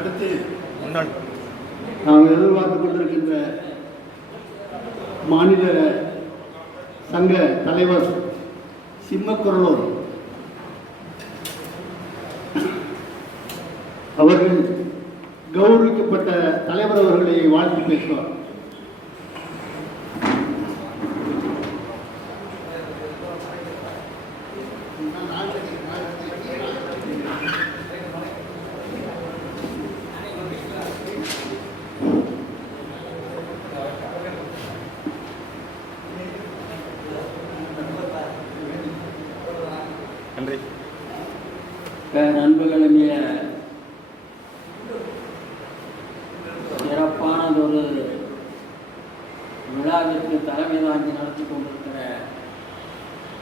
அடுத்து நாங்கள் நாம் எதிர்பார்த்து கொண்டிருக்கின்ற மாநில சங்க தலைவர் சிம்மக்குரலூர் அவர்கள் கௌரவிக்கப்பட்ட தலைவர் அவர்களை வாழ்த்து பேசுவார். நன்றி. நண்பர்களுடைய சிறப்பானதொரு விழாவிற்கு தலைமை தாங்கி நடத்தி கொண்டிருக்கிற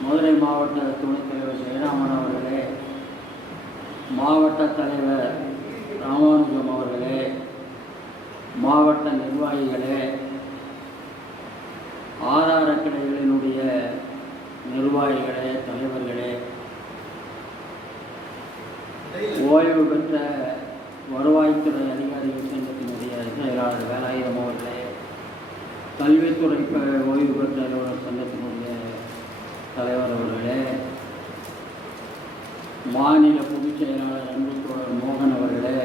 மதுரை மாவட்ட துணைத் தலைவர் ஜெயராமன் அவர்களே மாவட்ட தலைவர் ராமானுஜம் அவர்களே மாவட்ட நிர்வாகிகளே ஆதார கிளைகளினுடைய நிர்வாகிகளே தலைவர்களே ஓய்வு பெற்ற வருவாய்த்துறை அதிகாரிகள் சங்கத்தினுடைய செயலாளர் வேலாயுதம் அவர்களே கல்வித்துறை ஓய்வு பெற்ற அலுவலர் சங்கத்தினுடைய தலைவர் அவர்களே மாநில பொதுச் செயலாளர் அன்பு தோழர் மோகன் அவர்களே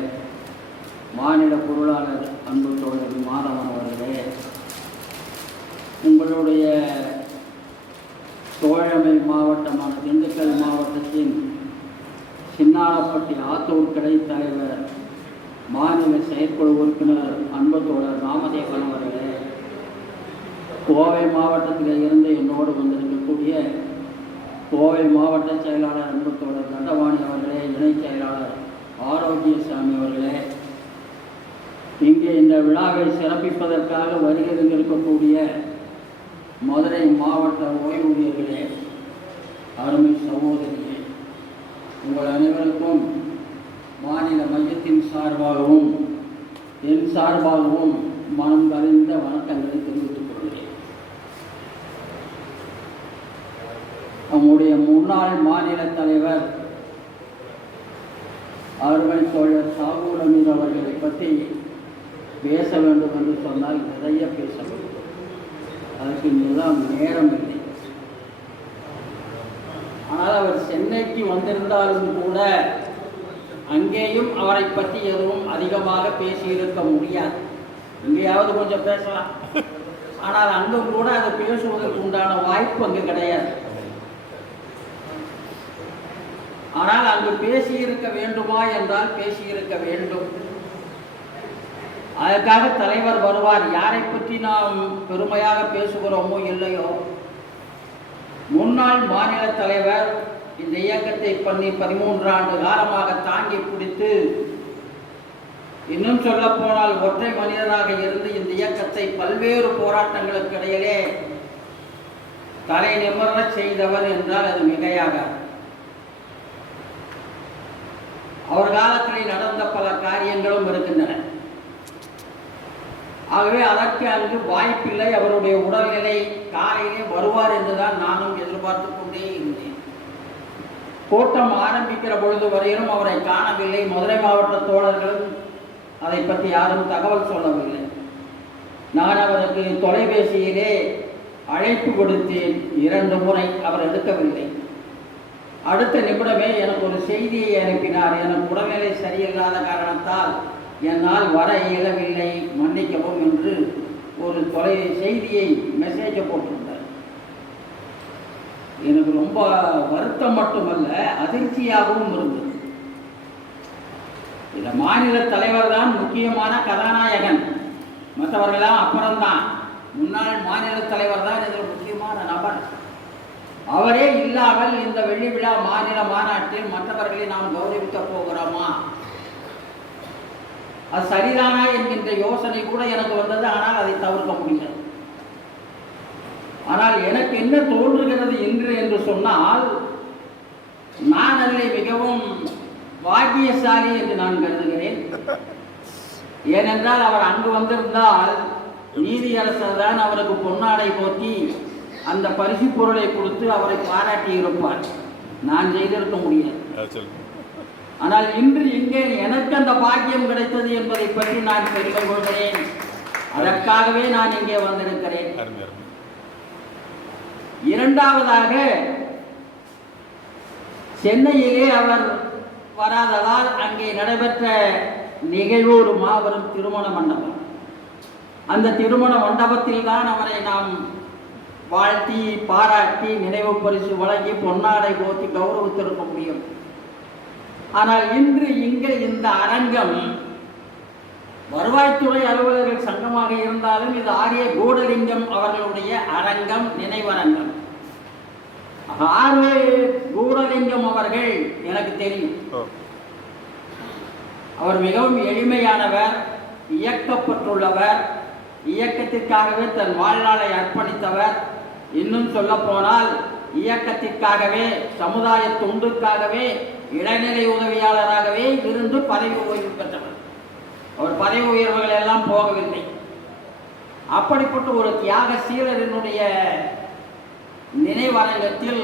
மாநில பொருளாளர் அன்பு தோழர் மாதவன் அவர்களே உங்களுடைய தோழமை மாவட்டமான திண்டுக்கல் மாவட்டத்தின் சின்னாளப்பட்டி ஆத்தூர் கிளை தலைவர் மாநில செயற்குழு உறுப்பினர் அன்பு தோழர் ராமதேவன் அவர்களே கோவை மாவட்டத்தில் இருந்து என்னோடு வந்திருக்கக்கூடிய கோவை மாவட்ட செயலாளர் அன்பு தோழர் தண்டவாணி அவர்களே இணைச் செயலாளர் ஆரோக்கியசாமி அவர்களே இங்கே இந்த விழாவை சிறப்பிப்பதற்காக வருகை இருக்கக்கூடிய மதுரை மாவட்ட ஓய்வூதியர்களே அருமை சகோதரி உங்கள் அனைவருக்கும் மாநில மையத்தின் சார்பாகவும் என் சார்பாகவும் மனம் கலைந்த வணக்கங்களை தெரிவித்துக் கொள்கிறேன். நம்முடைய முன்னாள் மாநில தலைவர் அருமை தோழர் சாகூர் அமீர் அவர்களை பற்றி பேச வேண்டும் என்று சொன்னால் நிறைய பேச வேண்டும். அதற்கு இங்கெல்லாம் நேரம் இல்லை. ஆனால் அவர் சென்னைக்கு வந்திருந்தாலும் கூட அங்கேயும் அவரை பற்றி எதுவும் அதிகமாக பேசியிருக்க முடியாது. எங்கேயாவது கொஞ்சம் பேசலாம். ஆனால் அங்கும் கூட அதை பேசுவதற்கு உண்டான வாய்ப்பு அங்கு கிடையாது. ஆனால் அங்கு பேசியிருக்க வேண்டுமா என்றால் பேசியிருக்க வேண்டும். அதற்காக தலைவர் வருவார். யாரை பற்றி நாம் பெருமையாக பேசுகிறோமோ இல்லையோ? முன்னாள் மாநில தலைவர் இந்த இயக்கத்தை பண்ணி பதிமூன்று ஆண்டு காலமாக தாங்கி பிடித்து இன்னும் சொல்ல போனால் ஒற்றை மனிதராக இருந்து இந்த இயக்கத்தை பல்வேறு போராட்டங்களுக்கு இடையிலே தலை நிமிர செய்தவர் என்றால் அது மிகையாக. அவர் காலத்தில் நடந்த பல காரியங்களும் இருக்கின்றன. ஆகவே அதற்கு அங்கு வாய்ப்பில்லை. அவருடைய உடல்நிலை காலையிலே வருவார் என்றுதான் நானும் எதிர்பார்த்து கொண்டே இருந்தேன். கூட்டம் ஆரம்பிக்கிற பொழுது வரையிலும் அவரை காணவில்லை. மதுரை மாவட்ட தோழர்களும் அதை பற்றி யாரும் தகவல் சொல்லவில்லை. நான் அவருக்கு தொலைபேசியிலே அழைப்பு கொடுத்தேன் இரண்டு முறை அவர் எடுக்கவில்லை. அடுத்த நிமிடமே எனக்கு ஒரு செய்தியை அனுப்பினார். எனக்கு உடல்நிலை சரியில்லாத காரணத்தால் என்னால் வர இயலவில்லை மன்னிக்கவும் என்று ஒரு தொலை செய்தியை மெசேஜை போட்டிருந்தார். எனக்கு ரொம்ப வருத்தம் மட்டுமல்ல அதிர்ச்சியாகவும் இருந்தது. இந்த மாநில தலைவர் தான் முக்கியமான கதாநாயகன். மற்றவர்களாம் அப்புறம்தான். முன்னாள் மாநில தலைவர் தான் இதில் முக்கியமான நபர். அவரே இல்லாமல் இந்த வெள்ளி விழா மாநில மாநாட்டில் மற்றவர்களை நாம் கௌரவிக்க போகிறோமா? அது சரிதானா என்கின்ற யோசனை கூட எனக்கு வந்தது ஆனால் அதை தவிர்க்க முடியல. ஆனால் எனக்கு என்ன தோன்றுகிறது என்று என்று சொன்னால் நான் அதில் மிகவும் பாக்கியசாலி என்று நான் கருதுகிறேன். ஏனென்றால் அவர் அங்கு வந்திருந்தால் நீதியரசர் தான் அவருக்கு பொன்னாடை போற்றி அந்த பரிசு பொருளை கொடுத்து அவரை பாராட்டி இருப்பார் நான் செய்திருக்க முடியாது. ஆனால் இன்று இங்கே எனக்கு அந்த பாக்கியம் கிடைத்தது என்பதை பற்றி நான் பெருமை கொள்கிறேன். அதற்காகவே நான் இங்கே வந்திருக்கிறேன். இரண்டாவதாக சென்னையிலே அவர் வராததால் அங்கே நடைபெற்ற நிகழ்வு ஒரு மாபெரும் திருமண மண்டபம். அந்த திருமண மண்டபத்தில் தான் அவரை நாம் வாழ்த்தி பாராட்டி நினைவு பரிசு வழங்கி பொன்னாடை போத்தி கௌரவித்திருக்க முடியும். ஆனால் இன்று இங்கே இந்த அரங்கம் வருவாய்த்துறை அலுவலர்கள் சங்கமாக இருந்தாலும் இது ஆரிய கூடலிங்கம் அவர்களுடைய அரங்கம் நினைவரங்கம் ஆர்வே கூடலிங்கம் அவர்கள் எனக்கு தெரியும். அவர் மிகவும் எளிமையானவர் இயக்கப்பட்டுள்ளவர் இயக்கத்திற்காகவே தன் வாழ்நாளை அர்ப்பணித்தவர். இன்னும் சொல்ல போனால் இயக்கத்திற்காகவே சமுதாய தொண்டுக்காகவே இடைநிலை உதவியாளராகவே இருந்து பதவி ஓய்வு பெற்றவர். அவர் பதவி உயர்வுகள் எல்லாம் போகவில்லை. அப்படிப்பட்ட ஒரு தியாக சீலரினுடைய நினைவரங்கத்தில்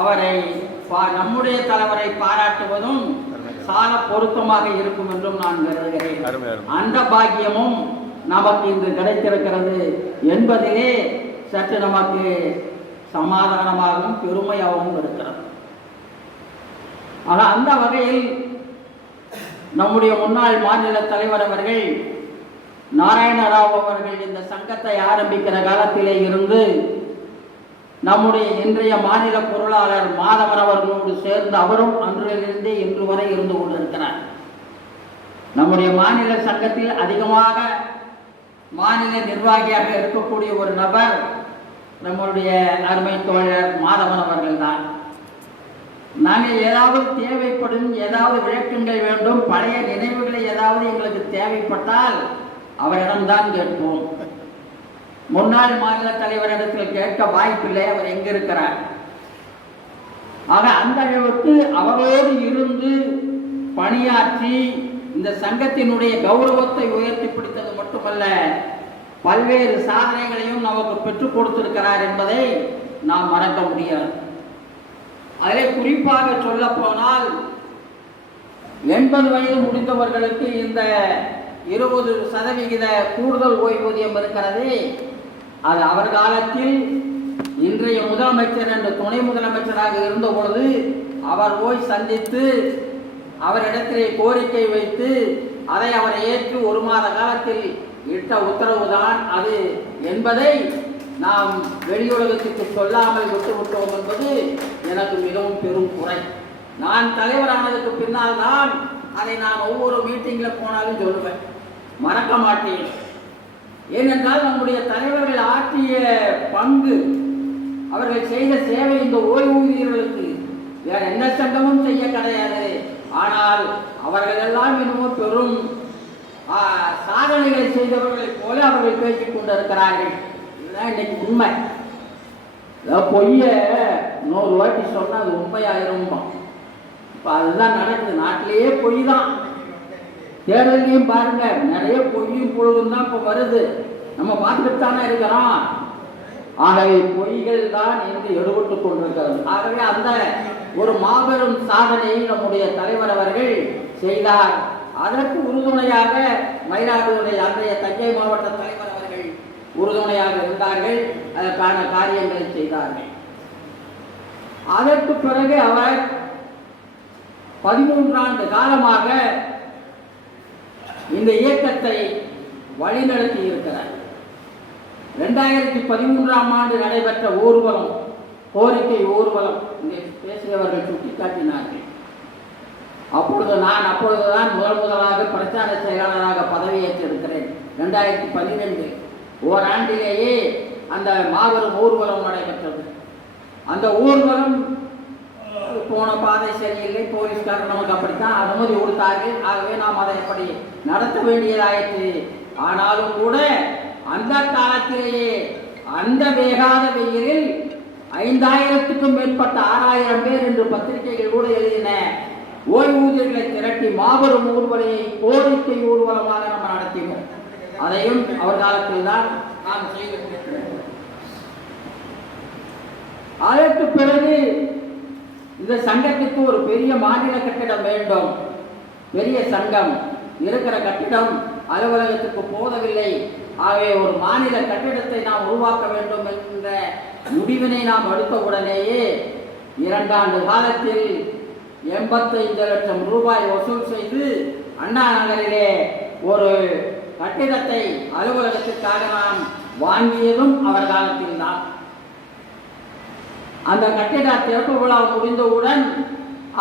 அவரை நம்முடைய தலைவரை பாராட்டுவதும் சால பொருத்தமாக இருக்கும் என்றும் நான் கருதுகிறேன். அந்த பாக்கியமும் நமக்கு இன்று கிடைத்திருக்கிறது என்பதிலே சற்று நமக்கு சமாதானமாகவும் பெருமையாகவும் இருக்கிறது. ஆக அந்த வகையில் நம்முடைய முன்னாள் மாநில தலைவர் அவர்கள் நாராயணராவ் அவர்கள் இந்த சங்கத்தை ஆரம்பிக்கிற காலத்திலே இருந்து நம்முடைய இன்றைய மாநில பொருளாளர் மாதவன் அவர்களோடு சேர்ந்து அவரும் அன்றிலிருந்தே இன்று வரை இருந்து கொண்டிருக்கிறார். நம்முடைய மாநில சங்கத்தில் அதிகமாக மாநில நிர்வாகியாக இருக்கக்கூடிய ஒரு நபர் நம்மளுடைய அருமை தோழர் மாதவன் அவர்கள்தான். நாங்கள் ஏதாவது தேவைப்படும் ஏதாவது விளக்கங்கள் வேண்டும் பழைய நினைவுகளை ஏதாவது எங்களுக்கு தேவைப்பட்டால் அவரிடம்தான் கேட்போம். முன்னாள் மாநில தலைவரிடத்தில் கேட்க வாய்ப்பில்லை அவர் எங்க இருக்கிறார்? ஆக அந்த அளவுக்கு அவரோடு இருந்து பணியாற்றி இந்த சங்கத்தினுடைய கௌரவத்தை உயர்த்தி பிடித்தது மட்டுமல்ல பல்வேறு சாதனைகளையும் நமக்கு பெற்றுக் கொடுத்திருக்கிறார் என்பதை நாம் மறக்க முடியாது. அதிலே குறிப்பாக சொல்ல போனால் எண்பது வயது முடிந்தவர்களுக்கு இந்த இருபது சதவிகித கூடுதல் ஓய்வூதியம் இருக்கிறது. அது அவர் காலத்தில் இன்றைய முதலமைச்சர் என்று துணை முதலமைச்சராக இருந்த பொழுது அவர் போய் சந்தித்து அவரிடத்திலே கோரிக்கை வைத்து அதை அவர் ஏற்று ஒரு மாத காலத்தில் இட்ட உத்தரவுதான் அது என்பதை நாம் வெளியுலகத்துக்கு சொல்லாமல் விட்டுவிட்டோம் என்பது எனக்கு மிகவும் பெரும் குறை. நான் தலைவரானதுக்கு பின்னால் தான் அதை நான் ஒவ்வொரு மீட்டிங்கில் போனாலும் சொல்லுவேன். மறக்க மாட்டேன். ஏனென்றால் நம்முடைய தலைவர்கள் ஆற்றிய பங்கு அவர்கள் செய்த சேவை இந்த ஓய்வூதியர்களுக்கு. வேற என்ன சங்கமும் செய்ய கிடையாது. ஆனால் அவர்கள் எல்லாம் இன்னமும் பெரும் சாதனைகளை செய்தவர்களைப் போல அவர்கள் பேசிக் கொண்டிருக்கிறார்கள். இதுதான் இன்னைக்கு உண்மை. பொய்ய நூறு வாட்டி சொன்னா அது உண்மையாயிரும்பா இப்போ அதுதான் நடக்குது. நாட்டிலேயே பொய் தான் தேர்தலையும் பாருங்க. நிறைய பொய்யும் பொழுதும் தான் இப்போ வருது. நம்ம பார்த்துட்டு தானே இருக்கிறோம். ஆகவே பொய்கள் தான் இன்று எடுபட்டு கொண்டிருக்கிறது. ஆகவே அந்த ஒரு மாபெரும் சாதனையை நம்முடைய தலைவர் அவர்கள் செய்தார். அதற்கு உறுதுணையாக மயிலாடுதுறை அன்றைய தஞ்சை மாவட்ட தலைவர் உறுதுணையாக இருந்தார்கள். அதற்கான காரியங்களை செய்தார்கள். அதற்கு பிறகு அவர் பதிமூன்றாண்டு காலமாக இந்த இயக்கத்தை வழிநடத்தி இருக்கிறார். ரெண்டாயிரத்தி பதிமூன்றாம் ஆண்டு நடைபெற்ற ஊர்வலம் கோரிக்கை ஊர்வலம் பேசியவர்கள் சுட்டிக்காட்டினார்கள். அப்பொழுது நான் அப்பொழுதுதான் முதல் முதலாக பிரச்சார செயலாளராக பதவியேற்றிருக்கிறேன். ரெண்டாயிரத்தி பன்னிரெண்டு ஓராண்டிலேயே அந்த மாபெரும் ஊர்வலம் நடைபெற்றது. அந்த ஊர்வலம் போன பாதை சரியில்லை போலீஸ்காரர் நமக்கு அப்படித்தான் அனுமதி கொடுத்தார்கள். ஆகவே நாம் அதை எப்படி நடத்த வேண்டியதாயிற்று. ஆனாலும் கூட அந்த காலத்திலேயே அந்த வேகாத வெயிலில் ஐந்தாயிரத்துக்கும் மேற்பட்ட ஆறாயிரம் பேர் என்று பத்திரிகைகள் கூட எழுதின ஓய்வூதியர்களை திரட்டி மாபெரும் ஊர்வலையை கோரிக்கை ஊர்வலமாக நம்ம நடத்தினோம். அதையும் அவர் காலத்தில் தான் நாம் செய்து அதற்கு பிறகு இந்த சங்கத்துக்கு ஒரு பெரிய மாநில கட்டிடம் வேண்டும். பெரிய சங்கம். இருக்கிற கட்டிடம் அலுவலகத்துக்கு போதவில்லை. ஆகவே ஒரு மாநில கட்டிடத்தை நாம் உருவாக்க வேண்டும் என்கின்ற முடிவினை நாம் எடுத்த உடனேயே இரண்டாண்டு காலத்தில் எண்பத்தைந்து லட்சம் ரூபாய் வசூல் செய்து அண்ணா நகரிலே ஒரு கட்டிடத்தை அலுவலகத்திற்காக நாம் வாங்கியதும் அவர் காலத்தில்தான். அந்த கட்டிட திறப்பு விழா முடிந்தவுடன்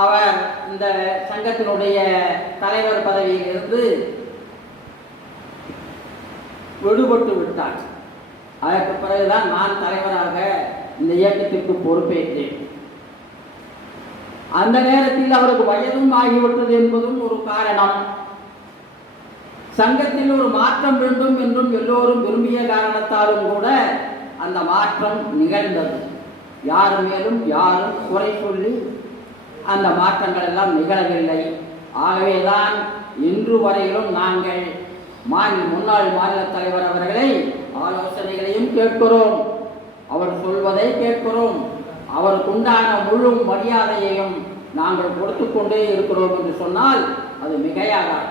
அவர் இந்த சங்கத்தினுடைய தலைவர் பதவியில் இருந்து விடுபட்டு விட்டார். அதற்கு பிறகுதான் நான் தலைவராக இந்த இயக்கத்திற்கு பொறுப்பேற்றேன். அந்த நேரத்தில் அவருக்கு வயதும் ஆகிவிட்டது என்பதும் ஒரு காரணம். சங்கத்தில் ஒரு மாற்றம் வேண்டும் என்றும் எல்லோரும் விரும்பிய காரணத்தாலும் கூட அந்த மாற்றம் நிகழ்ந்தது. யார் மேலும் யாரும் குறை சொல்லி அந்த மாற்றங்கள் எல்லாம் நிகழவில்லை. ஆகவேதான் இன்று வரையிலும் நாங்கள் மாநில முன்னாள் மாநில தலைவர் அவர்களை ஆலோசனைகளையும் கேட்கிறோம். அவர் சொல்வதை கேட்கிறோம். அவருக்குண்டான முழு மரியாதையையும் நாங்கள் கொடுத்து கொண்டே இருக்கிறோம் என்று சொன்னால் அது மிகையாகாது.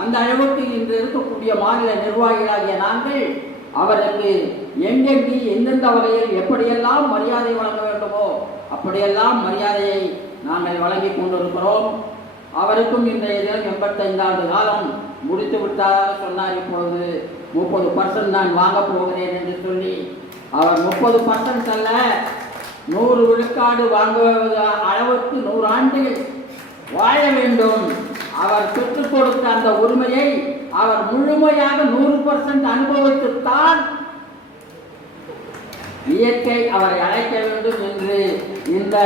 அந்த அளவுக்கு இன்று இருக்கக்கூடிய மாநில நிர்வாகிகளாகிய நாங்கள் அவருக்கு எங்கெங்கே எந்தெந்த வகையில் எப்படியெல்லாம் மரியாதை வழங்க வேண்டுமோ அப்படியெல்லாம் மரியாதையை நாங்கள் வழங்கி கொண்டிருக்கிறோம். அவருக்கும் இன்றைய தினம் எண்பத்தைந்தாண்டு காலம் முடித்து விட்டார் சொன்னார். இப்பொழுது முப்பது பர்சன்ட் நான் வாங்க போகிறேன் என்று சொல்லி அவர் முப்பது பர்சன்ட் அல்ல நூறு விழுக்காடு வாங்குவது அளவுக்கு நூறு ஆண்டுகள் வாழ வேண்டும். அவர் பெற்றுக் கொடுத்த அந்த உரிமையை அவர் முழுமையாக நூறு பர்சன்ட் அனுபவித்துத்தான் இயற்கை அவரை அழைக்க வேண்டும் என்று இந்த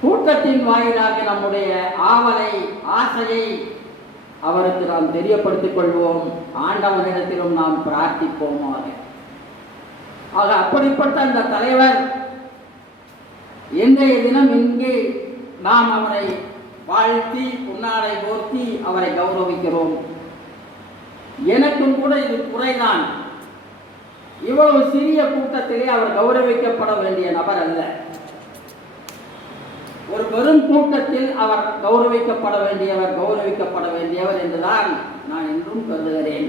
கூட்டத்தின் வாயிலாக நம்முடைய ஆவலை ஆசையை அவருக்கு நாம் தெரியப்படுத்திக் கொள்வோம். ஆண்டவனிடத்திலும் நாம் பிரார்த்திப்போமாக ஆக அப்படிப்பட்ட அந்த தலைவர் இன்றைய தினம் இங்கே நாம் அவரை வாழ்த்தி புன்னாடை போர்த்தி அவரை கௌரவிக்கிறோம். எனக்கும் கூட இது குறைதான். இவ்வளவு சிறிய கூட்டத்திலே அவர் கௌரவிக்கப்பட வேண்டிய நபர் அல்ல. ஒரு பெரும் கூட்டத்தில் அவர் கௌரவிக்கப்பட வேண்டியவர் கௌரவிக்கப்பட வேண்டியவர் என்றுதான் நான் என்றும் கருதுகிறேன்.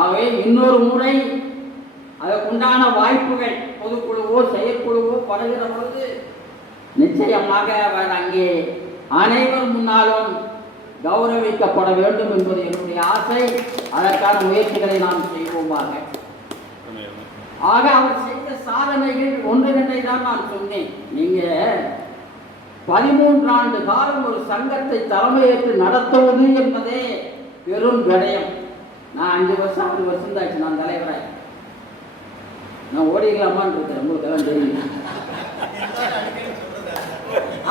ஆகவே இன்னொரு முறை அதற்குண்டான வாய்ப்புகள் பொதுக்குழுவோ செயற்குழுவோ படுகிற பொழுது நிச்சயமாக அவர் அங்கே அனைவரும் முன்னாலும் கௌரவிக்கப்பட வேண்டும் என்பது என்னுடைய ஆசை. அதற்கான முயற்சிகளை நாம் செய்வோமாக. ஆக அவர் செய்த சாதனைகள் ஒன்று ரெண்டை தான் நான் சொன்னேன். நீங்க பதிமூன்று ஆண்டு காலம் ஒரு சங்கத்தை தலைமையேற்று நடத்துவது என்பதே பெரும் விடயம். நான் அஞ்சு வருஷம் ஆறு வருஷம் தாச்சு நான் தலைவராய். நான் ஓடிக்கலாமான்னு இருக்கிறேன் உங்களுக்கு எல்லாம் தெரியும்.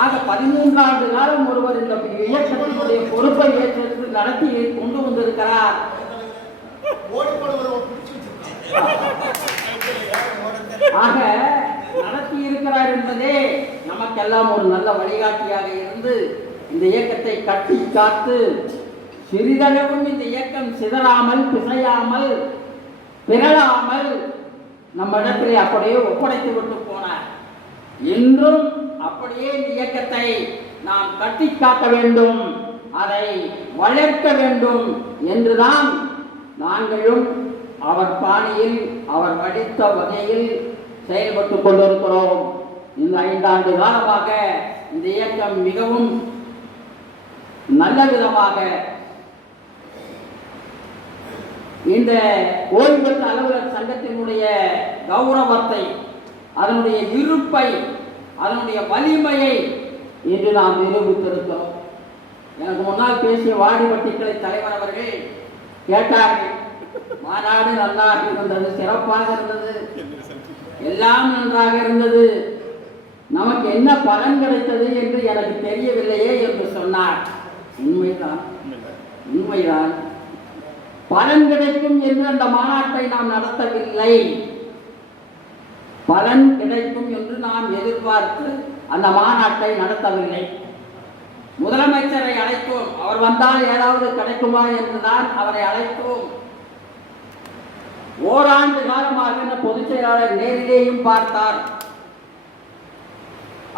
ஆக பதிமூன்றாண்டு காலம் ஒருவர் இந்த இயக்கத்தினுடைய பொறுப்பை ஏற்றெடுத்து நடத்தி கொண்டு வந்திருக்கிறார். ஆக நடத்தி இருக்கிறார் என்பதே நமக்கெல்லாம் ஒரு நல்ல வழிகாட்டியாக இருந்து இந்த இயக்கத்தை கட்டி காத்து சிறிதளவும் இந்த இயக்கம் சிதறாமல் பிசையாமல் பிறழாமல் நம்ம இடத்திலே அப்படியே ஒப்படைத்து விட்டு போனார். இன்றும் அப்படியே இந்த இயக்கத்தை நாம் கட்டி காக்க வேண்டும் அதை வளர்க்க வேண்டும் என்றுதான் நாங்களும் அவர் பாணியில் அவர் வடித்த வகையில் செயல்பட்டு கொண்டிருக்கிறோம். இந்த ஐந்தாண்டு காலமாக இந்த இயக்கம் மிகவும் நல்ல விதமாக இந்த ஓய்வு பெற்ற அலுவலர் சங்கத்தினுடைய கௌரவத்தை அதனுடைய இருப்பை அதனுடைய வலிமையை இன்று நாம் நிரூபித்திருக்கிறோம். எனக்கு முன்னால் பேசிய வாடிப்பட்டி கிளை தலைவர் அவர்கள் கேட்டார்கள் மாநாடு நன்றாக இருந்தது சிறப்பாக இருந்தது எல்லாம் நன்றாக இருந்தது. நமக்கு என்ன பலன் கிடைத்தது என்று எனக்கு தெரியவில்லையே என்று சொன்னார். உண்மைதான் உண்மைதான். பலன் கிடைக்கும் என்று அந்த மாநாட்டை நாம் நடத்தவில்லை. பலன் கிடைக்கும் என்று நாம் எதிர்பார்த்து அந்த மாநாட்டை நடத்தவில்லை. முதலமைச்சரை அழைத்தோம். அவர் வந்தால் ஏதாவது கிடைக்குமா என்றுதான் அவரை அழைத்தோம். ஓராண்டு காலமாக பொதுச் செயலாளர் நேரிலேயும் பார்த்தார்.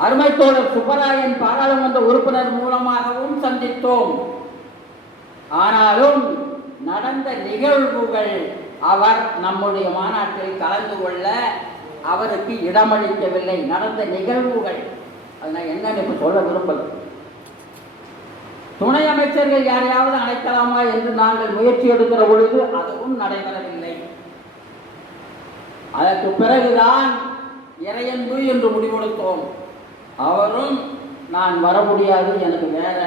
அருமைத்தோழர் சுப்பராயன் பாராளுமன்ற உறுப்பினர் மூலமாகவும் சந்தித்தோம். ஆனாலும் நடந்த நிகழ்வுகள் அவர் நம்முடைய மாநாட்டில் கலந்து கொள்ள அவருக்கு இடமளிக்கவில்லை. நடந்த நிகழ்வுகள் அது நான் என்னன்னு சொல்ல விரும்பல. துணை அமைச்சர்கள் யாரையாவது அழைக்கலாமா என்று நாங்கள் முயற்சி எடுக்கிற பொழுது அதுவும் நடைபெறவில்லை. அதற்கு பிறகுதான் இறையன்பு என்று முடிவெடுத்தோம் அவரும் நான் வர முடியாது எனக்கு வேற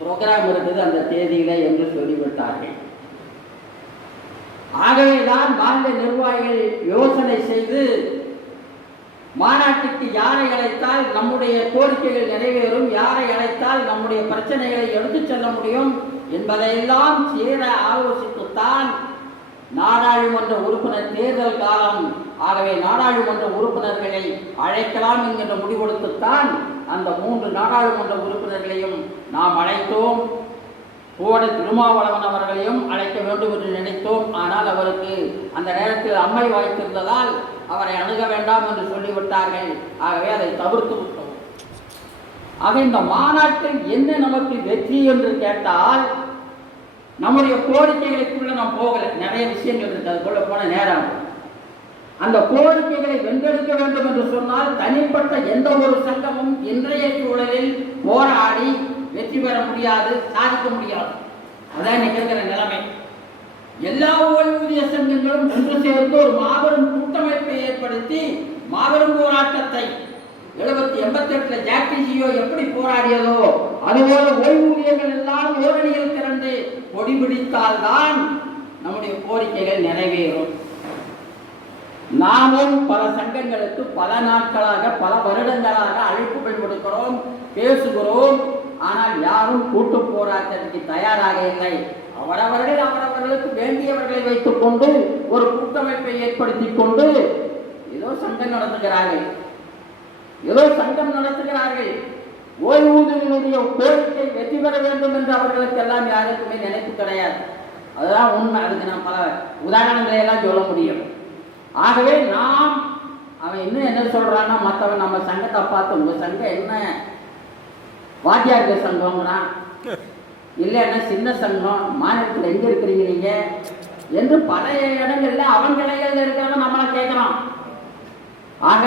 ப்ரோக்ராம் இருக்குது அந்த தேதியில் என்று சொல்லிவிட்டார்கள். ஆகவேதான் மாநில நிர்வாகிகள் யோசனை செய்து மாநாட்டுக்கு யாரை அழைத்தால் நம்முடைய கோரிக்கைகள் நிறைவேறும் யாரை அழைத்தால் நம்முடைய பிரச்சனைகளை எடுத்துச் செல்ல முடியும் என்பதையெல்லாம் சேர ஆலோசித்துத்தான் நாடாளுமன்ற உறுப்பினர் தேர்தல் காலம். ஆகவே நாடாளுமன்ற உறுப்பினர்களை அழைக்கலாம் என்கின்ற முடிவெடுத்துத்தான் அந்த மூன்று நாடாளுமன்ற உறுப்பினர்களையும் நாம் அழைத்தோம். ஓட திருமாவளவன் அவர்களையும் அழைக்க வேண்டும் என்று நினைத்தோம். ஆனால் அவருக்கு அந்த நேரத்தில் அம்மை வாய்த்திருந்ததால் அவரை அணுக வேண்டாம் என்று சொல்லிவிட்டார்கள். ஆகவே அதை தவிர்த்து விட்டோம். ஆக இந்த மாநாட்டில் என்ன நமக்கு வெற்றி என்று கேட்டால் நம்முடைய கோரிக்கைகளுக்குள்ள நாம் போகல. நிறைய விஷயங்கள் இருக்கு. அதுக்குள்ள போன நேரம். அந்த கோரிக்கைகளை வென்றெடுக்க வேண்டும் என்று சொன்னால் தனிப்பட்ட எந்த ஒரு சங்கமும் இன்றைய வெற்றி பெற முடியாது சாதிக்க முடியாது. அதான் இன்னைக்கு இருக்கிற நிலைமை. எல்லா ஓய்வூதிய சங்கங்களும் ஒன்று சேர்ந்து ஒரு மாபெரும் கூட்டமைப்பை ஏற்படுத்தி மாபெரும் போராட்டத்தை எழுபத்தி எண்பத்தி எட்டுல ஜாக்டிஜியோ எப்படி போராடியதோ அதுபோல ஓய்வூதியர்கள் எல்லாம் ஓரணியில் திரண்டு கொடி பிடித்தால்தான் நம்முடைய கோரிக்கைகள் நிறைவேறும். நாமும் பல சங்கங்களுக்கு பல நாட்களாக பல வருடங்களாக அழைப்புகள் கொடுக்கிறோம் பேசுகிறோம் ஆனால் யாரும் கூட்டு போராட்டத்துக்கு தயாராக இல்லை. அவரவர்கள் அவரவர்களுக்கு வேண்டியவர்களை வைத்துக் கொண்டு ஒரு கூட்டமைப்பை ஏற்படுத்தி கொண்டு ஏதோ சங்கம் நடத்துகிறார்கள். ஏதோ சங்கம் நடத்துகிறார்கள். ஓய்வூதியர்களுடைய கோரிக்கை வெற்றி பெற வேண்டும் என்று அவர்களுக்கு எல்லாம் யாருக்குமே நினைப்பு கிடையாது. அதுதான் உண்மை. அதுக்கு நான் பல உதாரணங்களை எல்லாம் சொல்ல முடியும். ஆகவே நாம் அவன் இன்னும் என்ன சொல்றான்னா மற்றவன் நம்ம சங்கத்தை பார்த்து உங்க சங்கம் என்ன? வாத்தியார்கள் சங்கம்னா இல்லைன்னா சின்ன சங்கம் மாநிலத்தில் எங்க இருக்கிறீங்க நீங்க? என்று பல இடங்கள்ல அவன் கிளைகள்ல இருக்கிறவன் நம்மளை கேட்கிறான். ஆக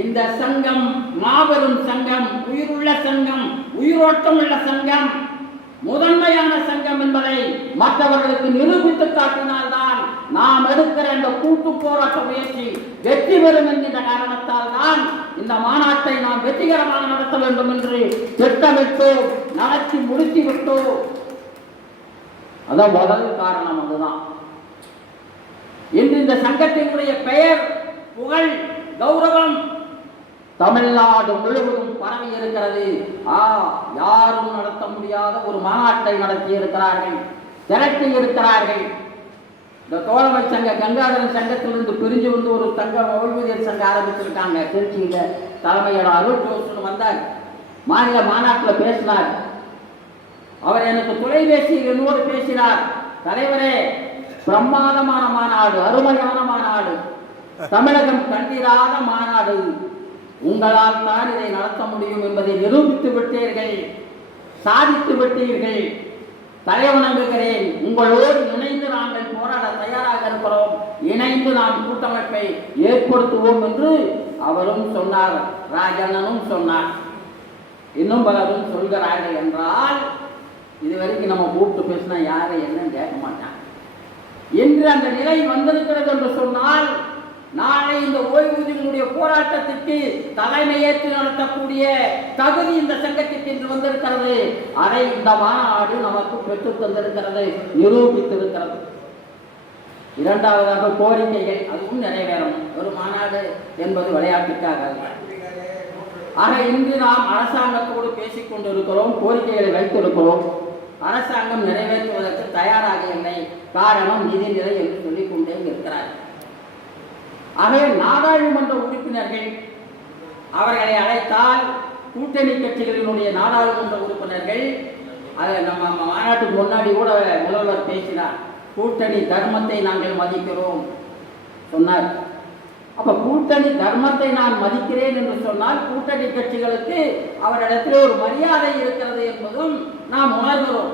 இந்த சங்கம் மாபெரும் சங்கம் உயிருள்ள சங்கம் உயிரோட்டம் உள்ள சங்கம் முதன்மையான சங்கம் என்பதை மற்றவர்களுக்கு நிரூபித்து காட்டினால் நாம் எடுக்கிற இந்த கூட்டு போராட்ட முயற்சி வெற்றி பெறும் என்கின்ற காரணத்தால் தான் இந்த மாநாட்டை நாம் வெற்றிகரமாக நடத்த வேண்டும் என்று திட்டமிட்டோம் நடத்தி முடித்து விட்டோ அதான் முதல் காரணம் அதுதான். இன்று இந்த சங்கத்தினுடைய பெயர் புகழ் கௌரவம் தமிழ்நாடு முழுவதும் பரவி இருக்கிறது. ஆ யாரும் நடத்த முடியாத ஒரு மாநாட்டை நடத்தி இருக்கிறார்கள் திரட்டி இருக்கிறார்கள் இந்த தோழமை சங்க கங்காதரன் சங்கத்திலிருந்து பிரிஞ்சு வந்து ஒரு தங்க ஓய்வூதியர் சங்கம் ஆரம்பிச்சிருக்காங்க திருச்சியில் தலைமையோட அருள் ஜோசன் வந்தார். மாநில மாநாட்டில் பேசினார். அவர் எனக்கு தொலைபேசி என்னோடு பேசினார். தலைவரே பிரம்மாதமான மாநாடு அருமையான மாநாடு. தமிழகம் கண்டிராத மாநாடு. உங்களால் தான் இதை நடத்த முடியும் என்பதை நிரூபித்து விட்டீர்கள். சாதித்து விட்டீர்கள். தலைவணங்குகிறேன். உங்களோடு இணைந்து நாங்கள் போராட இணைந்து நாம் கூட்டமைப்பை ஏற்படுத்துவோம் என்று அவரும் சொன்னார் ராஜண்ணனும் சொன்னார். இன்னும் பலரும் சொல்கிறார்கள் என்றால் இது வரைக்கும் நம்ம கூப்பிட்டு பேசினா யாரை என்னன்னு கேட்க மாட்டான் என்று அந்த நிலை வந்திருக்கிறது என்று சொன்னால் நாளை இந்த ஓய்வூதியங்களுடைய போராட்டத்திற்கு தலைமையேற்று நடத்தக்கூடிய தகுதி இந்த சங்கத்திற்கு இன்று வந்திருக்கிறது. அதை இந்த மாநாடு நமக்கு பெற்று தந்திருக்கிறது நிரூபித்திருக்கிறது. இரண்டாவதாக கோரிக்கைகள் அதுவும் நிறைவேறும். ஒரு மாநாடு என்பது விளையாட்டுக்காக ஆக இன்று நாம் அரசாங்கத்தோடு பேசிக் கொண்டிருக்கிறோம் கோரிக்கைகளை வைத்திருக்கிறோம். அரசாங்கம் நிறைவேற்றுவதற்கு தயாராக இல்லை. காரணம் நிதிநிலை என்று சொல்லிக் கொண்டே இருக்கிறார் ஆகவே நாடாளுமன்ற உறுப்பினர்கள் அவர்களை அழைத்தால் கூட்டணி கட்சிகளினுடைய நாடாளுமன்ற உறுப்பினர்கள் அதை நம்ம நம்ம மாநாட்டுக்கு முன்னாடி கூட முதல்வர் பேசினார். கூட்டணி தர்மத்தை நாங்கள் மதிக்கிறோம் சொன்னார். அப்போ கூட்டணி தர்மத்தை நான் மதிக்கிறேன் என்று சொன்னால் கூட்டணி கட்சிகளுக்கு அவரிடத்தில் ஒரு மரியாதை இருக்கிறது என்பதும் நாம் உணர்கிறோம்.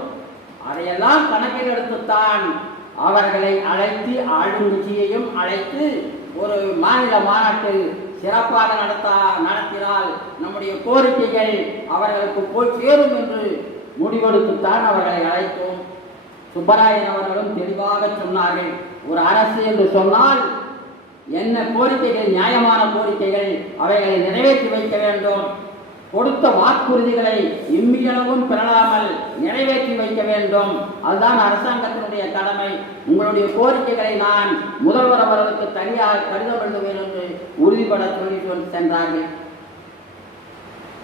அதையெல்லாம் கணக்கில் எடுத்துத்தான் அவர்களை அழைத்து ஆளுங்கட்சியையும் அழைத்து ஒரு மாநில மாநாட்டில் சிறப்பாக நடத்தா நடத்தினால் நம்முடைய கோரிக்கைகள் அவர்களுக்கு போய் சேரும் என்று முடிவெடுத்துத்தான் அவர்களை அழைத்தோம். சுப்பராயன் அவர்களும் தெளிவாக சொன்னார்கள். ஒரு அரசு என்று சொன்னால் என்ன கோரிக்கைகள் நியாயமான கோரிக்கைகள் அவைகளை நிறைவேற்றி வைக்க வேண்டும். கொடுத்த வாக்குறுதிகளை இம்மியளவும் பெறலாமல் நிறைவேற்றி வைக்க வேண்டும். அதுதான் அரசாங்கத்தினுடைய கடமை. உங்களுடைய கோரிக்கைகளை நான் முதல்வர் அவர்களுக்கு தனியாக கருத வேண்டும் என்று உறுதிபட சொல்லி சென்றார்கள்.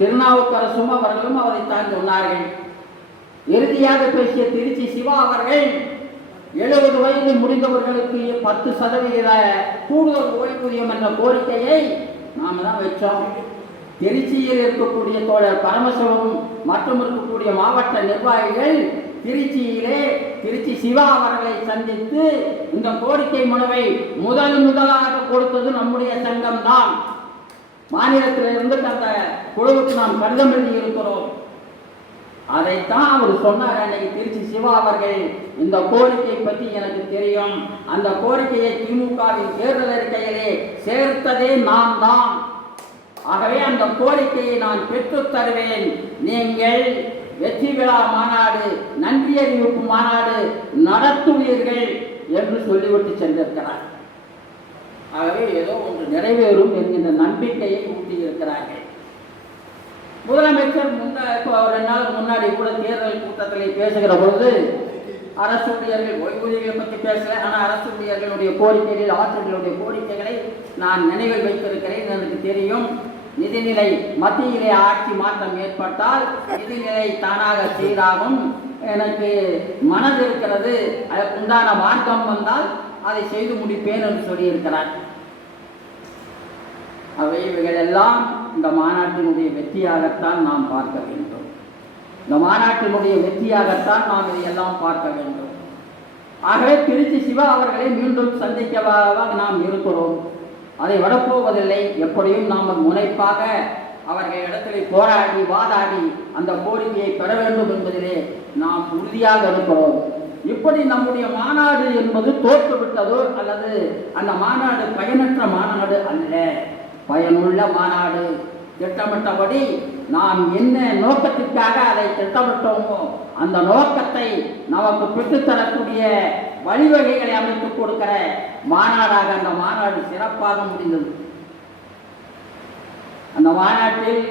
திருநாவுக்கரசும் அவர்களும் அவரைத்தான் சொன்னார்கள். இறுதியாக பேசிய திருச்சி சிவா அவர்கள் எழுபது வயது முடிந்தவர்களுக்கு பத்து சதவீத கூடுதல் ஓய்வூதியம் என்ற கோரிக்கையை நாம தான் வச்சோம் திருச்சியில் இருக்கக்கூடிய தோழர் பரமசிவம் மற்றும் இருக்கக்கூடிய மாவட்ட நிர்வாகிகள் திருச்சியிலே திருச்சி சிவா அவர்களை சந்தித்து இந்த கோரிக்கை மனுவை முதல் முதலாக கொடுத்தது நம்முடைய சங்கம் தான் மாநிலத்திலிருந்து அந்த குழுவுக்கு நாம் கடிதம் எழுதியிருக்கிறோம். அதைத்தான் அவர் சொன்னார் அன்னைக்கு திருச்சி சிவா அவர்கள். இந்த கோரிக்கை பற்றி எனக்கு தெரியும். அந்த கோரிக்கையை திமுகவின் தேர்தல் அறிக்கையிலே சேர்த்ததே நான் தான் ஆகவே அந்த கோரிக்கையை நான் பெற்றுத் தருவேன். நீங்கள் வெற்றி விழா மாநாடு நன்றி அறிவிப்பு மாநாடு நடத்துவீர்கள் என்று சொல்லிவிட்டு சென்றிருக்கிறார் ஆகவே ஏதோ ஒன்று நிறைவேறும் என்கின்ற நம்பிக்கையை ஊட்டியிருக்கிறார்கள். முதலமைச்சர் முன்ன இப்போ ரெண்டு நாளுக்கு முன்னாடி கூட தேர்தல் கூட்டத்தில் பேசுகிற பொழுது அரசு ஊழியர்கள் ஓய்வூதியர்களை பற்றி பேசல. ஆனால் அரசு ஊழியர்களுடைய கோரிக்கைகள் ஆசிரியர்களுடைய கோரிக்கைகளை நான் நினைவில் வைத்திருக்கிறேன். எனக்கு தெரியும் நிதிநிலை மத்தியிலே ஆட்சி மாற்றம் ஏற்பட்டால் நிதிநிலை தானாக சீராகும். எனக்கு மனது இருக்கிறது அதற்கு உண்டான மார்க்கம் வந்தால் அதை செய்து முடிப்பேன் என்று சொல்லியிருக்கிறார். அவை இவைகளெல்லாம் இந்த மாநாட்டினுடைய வெற்றியாகத்தான் நாம் பார்க்க வேண்டும். இந்த மாநாட்டினுடைய வெற்றியாகத்தான் நாம் இதையெல்லாம் பார்க்க வேண்டும். ஆகவே திருச்சி சிவா அவர்களை மீண்டும் சந்திக்கவாக நாம் இருக்கிறோம். அதை விடப்போவதில்லை. எப்படியும் நாம் முனைப்பாக அவர்கள் இடத்திலே போராடி வாதாடி அந்த கோரிக்கையை பெற வேண்டும் என்பதிலே நாம் உறுதியாக இருக்கிறோம். இப்படி நம்முடைய மாநாடு என்பது தோற்றுவிட்டதோ அல்லது அந்த மாநாடு பயனற்ற மாநாடு அல்ல. பயனுள்ள மாநாடு. திட்டமிட்டபடி நாம் என்ன நோக்கத்திற்காக அதை திட்டமிட்டோமோ அந்த நோக்கத்தை நமக்கு பெற்றுத்தரக்கூடிய வழிவகைகளை அமைத்து கொடுக்கிற மாநாடாக அந்த மாநாடு சிறப்பாக முடிந்தது. அந்த மாநாட்டில்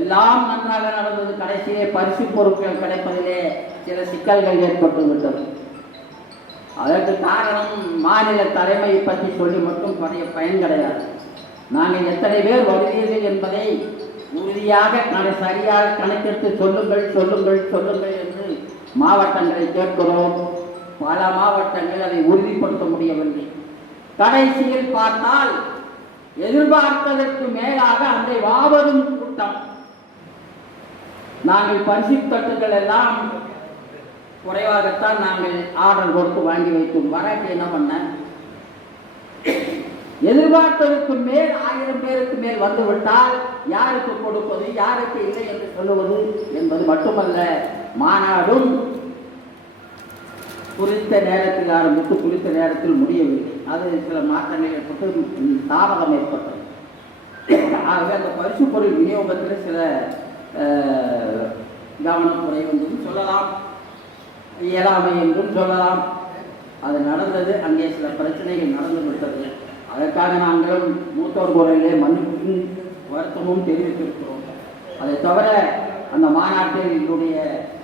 எல்லாம் நன்றாக நடந்தது. கடைசியிலே பரிசு பொருட்கள் கிடைப்பதிலே சில சிக்கல்கள் ஏற்பட்டு விட்டது. அதற்கு காரணம் மாநில தலைமையை பற்றி சொல்லி மட்டும் பழைய பயன் கிடையாது. நாங்கள் எத்தனை பேர் வருவீர்கள் என்பதை உறுதியாக கண- சரியாக கணக்கெடுத்து சொல்லுங்கள் சொல்லுங்கள் சொல்லுங்கள் என்று மாவட்டங்களை கேட்கிறோம். பல மாவட்டங்கள் அதை உறுதிப்படுத்த முடியவில்லை. கடைசியில் பார்த்தால் எதிர்பார்த்ததற்கு மேலாக அந்த வாவரும் கூட்டம். நாங்கள் பரிசு தட்டுகள் எல்லாம் குறைவாகத்தான் நாங்கள் ஆர்டர் கொடுத்து வாங்கி வைத்தோம் வராட்டி என்ன பண்ண? எதிர்பார்த்ததற்கு மேல் ஆயிரம் பேருக்கு மேல் வந்துவிட்டால் யாருக்கு கொடுப்பது யாருக்கு இல்லை என்று சொல்லுவது என்பது மட்டுமல்ல. மாநாடும் குறித்த நேரத்தில் ஆரம்பித்து குறித்த நேரத்தில் முடியவில்லை. அது சில மாற்றங்கள் ஏற்பட்டு தாமதம் ஏற்பட்டது. ஆகவே அந்த பரிசு பொருள் விநியோகத்தில் சில அஹ், கவனக்குறை என்றும் சொல்லலாம். இயலாமை என்றும் சொல்லலாம். அது நடந்தது. அங்கே சில பிரச்சனைகள் நடந்து விட்டது. அதற்காக நாங்கள் மூத்தோர் குரலிலே மன்னிப்பும் வருத்தமும் தெரிவித்திருக்கிறோம். அதை தவிர அந்த மாநாட்டில் என்னுடைய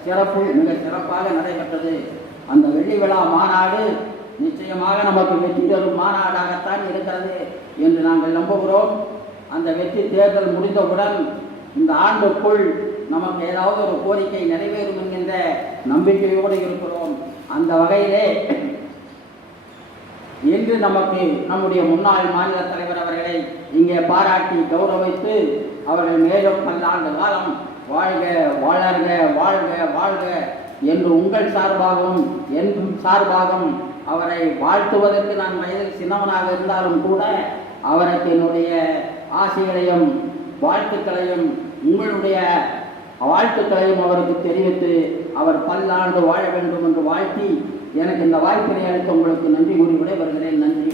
சிறப்பு மிக சிறப்பாக நடைபெற்றது. அந்த வெள்ளி விழா மாநாடு நிச்சயமாக நமக்கு வெற்றி தரும் மாநாடாகத்தான் இருக்கிறது என்று நாங்கள் நம்புகிறோம். அந்த வெற்றி தேர்தல் முடிந்தவுடன் இந்த ஆண்டுக்குள் நமக்கு ஏதாவது ஒரு கோரிக்கை நிறைவேறும் என்கின்ற நம்பிக்கையோடு இருக்கிறோம். அந்த வகையிலே இன்று நமக்கு நம்முடைய முன்னாள் மாநில தலைவர் அவர்களை இங்கே பாராட்டி கௌரவித்து அவர்கள் மேலும் பல்லாண்டு காலம் வாழ்க வளர்க வாழ்க வாழ்க என்று உங்கள் சார்பாகவும் என்றும் சார்பாகவும் அவரை வாழ்த்துவதற்கு நான் வயதில் சின்னவனாக இருந்தாலும் கூட அவருக்கு என்னுடைய ஆசைகளையும் வாழ்த்துக்களையும் உங்களுடைய வாழ்த்துக்களையும் அவருக்கு தெரிவித்து அவர் பல்லாண்டு வாழ வேண்டும் என்று வாழ்த்தி எனக்கு இந்த வாய்ப்பினை அளித்த உங்களுக்கு நன்றி கூறி வருகிறேன் நன்றி